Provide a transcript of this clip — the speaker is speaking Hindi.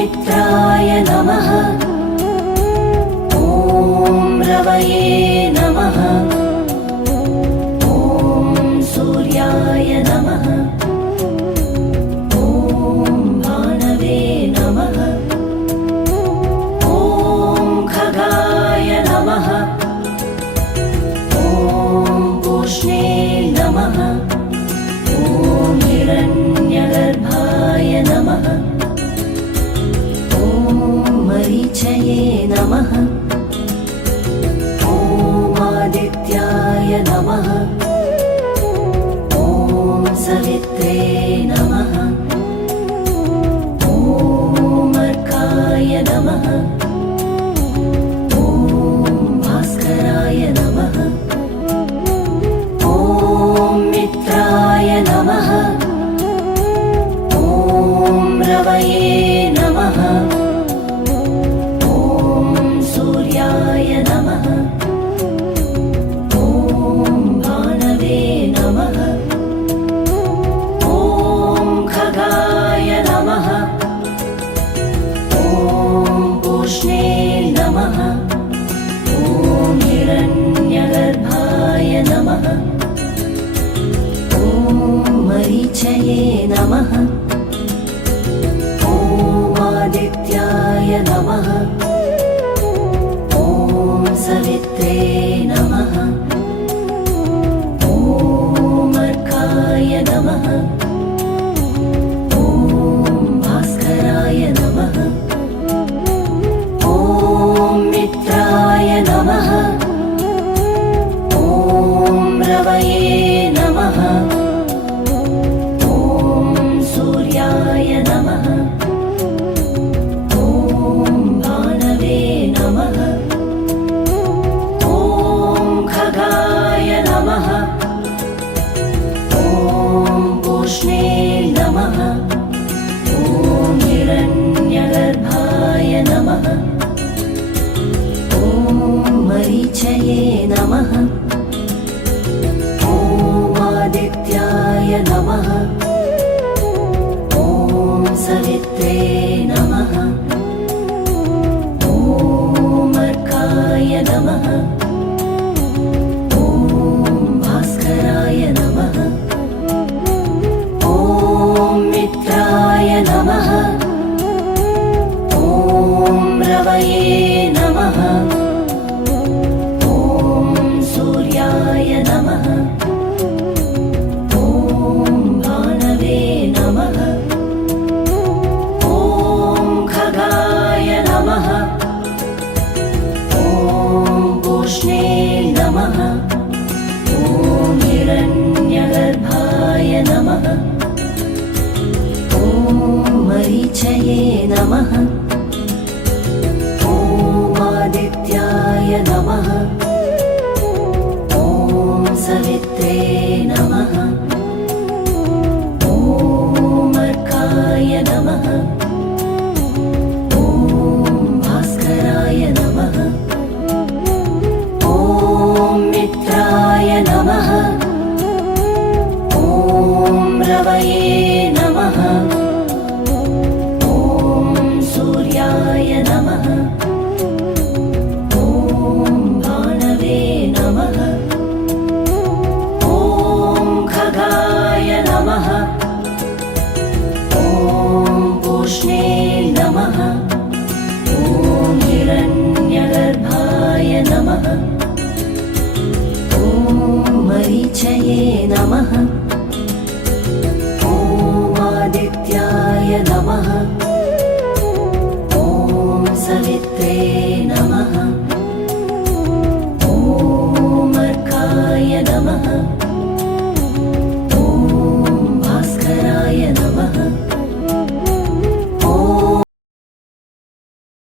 मित्राय नमः। ॐ रवये नमः। ॐ सूर्याय नमः। ॐ भानवे नमः। ॐ खगाय नमः। ॐ पूष्णे नमः। ॐ हिरण्यगर्भाय नमः। ॐ मरीचये नमः। ॐ आदित्याय नमः। ॐ सवित्रे नमः। ॐ अर्काय नमः। ॐ भास्कराय नमः। ॐ मित्राय नमः। ॐ रवये नमः। ॐ सूर्याय नमः। ॐ भानवे नमः। ॐ खगाय नमः। ॐ पूष्णे नमः। ॐ हिरण्यगर्भाय नमः। ॐ मरीचये नमः। ॐ आदित्याय नमः। ॐ सवित्रे नमः। ॐ अर्काय नमः। ॐ भास्कराय नमः। ॐ मित्राय नमः। ॐ रवये नमः। ॐ सूर्याय नमः। ॐ भानवे नमः। ॐ खगाय नमः। ॐ पूष्णे नमः। ॐ हिरण्यगर्भाय नमः। ॐ मरीचये नमः। ॐ आदित्याय नमः। ॐ सवित्रे नमः। ॐ अर्काय नमः। ॐ भास्कराय नमः। ॐ मित्राय नमः। ॐ रवये नमः। ॐ सूर्याय नमः। ॐ भानवे नमः। ॐ खगाय नमः। ॐ पूष्णे नमः। ॐ हिरण्यगर्भाय नमः। ॐ मरीचये नमः। ॐ आदित्याय नमः। ॐ सवित्रे नमः। ॐ अर्काय नमः। ॐ भास्कराय नमः। ॐ मित्राय नमः। ॐ रवये नमः। ॐ सूर्याय नमः। ॐ भानवे नमः। ॐ खगाय नमः। ॐ पूष्णे नमः। ॐ हिरण्यगर्भाय नमः। ॐ मरीचये नमः। ॐ आदित्याय नमः। ॐ सवित्रे